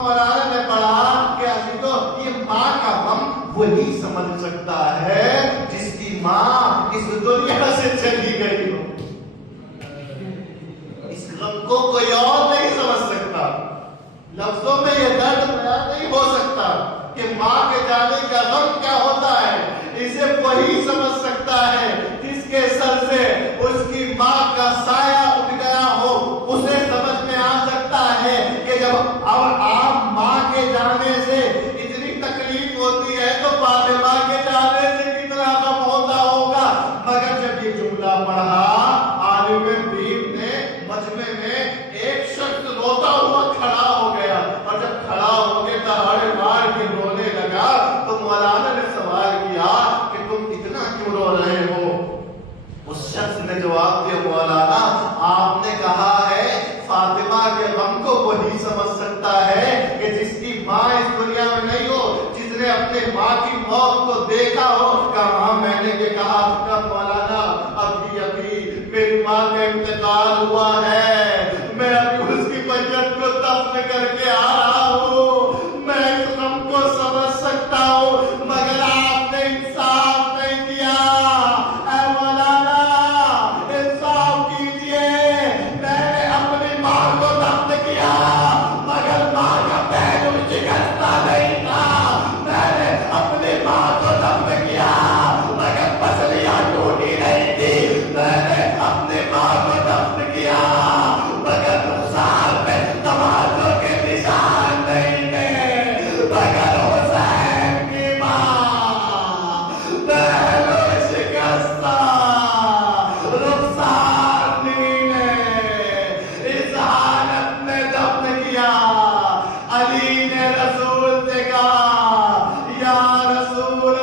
مولانا نے پڑھا کہ ابھی تو یہ ماں کا غم وہی سمجھ سکتا ہے جس کی ماں اس دنیا سے چلی گئی ہو. اس غم کو کوئی اور نہیں سمجھ سکتا. لفظوں میں یہ درد بیان نہیں ہو سکتا کہ ماں کے جانے کا غم کیا ہوتا ہے. اسے وہی سمجھ سکتا ہے جس کے سر سے اس کی ماں کا سایہ اٹھ گیا ہو. اسے سمجھ میں آ سکتا ہے کہ جب آپ ماں کے جانے سے اتنی تکلیف ہوتی ہے تو فاطمہ کے جانے سے کتنا غم ہوتا ہوگا. مگر جب یہ جملہ پڑھا عالم دین نے مجمع میں ایک شخص روتا ہوا کھڑا ہو گیا اور جب کھڑا ہو کے دہاڑے مار کے رونے لگا تو مولانا نے سوال کیا کہ تم اتنا کیوں رو رہے ہو. اس شخص نے جواب دیا مولانا آپ نے کہا ہے فاطمہ کے غم کو وہی سمجھ سکتا ہے کہ جس کی ماں اس دنیا میں نہیں ہو, جس نے اپنے ماں کی موت کو دیکھا ہو. کہا میں نے یہ کہا کہ مولانا ابھی میری ماں کا انتقال ہوا ہے, میں ابھی اس کی میت کو دفن کر کے آ رہا ہوں. میں اس غم کو سمجھ سکتا ہوں مگر آپ نے انصاف نہیں کیا. اے مولانا انصاف کیجئے. میں نے اپنی ماں کو دفن کیا مگر ماں کا پہلو شکستہ نہیں تھا. میں نے اپنی ماں کو دفن کیا مگر پسلیاں ٹوٹی نہیں تھی. میں نے اپنی ماں کو دفن کیا مگر نقصان میں تماشوں کے نشان نہیں تھے. مگر حسین کی ماں پہلو شکستہ رخسار نے اس حالت میں دفن کیا. علی نے رسول سے کہا یا رسول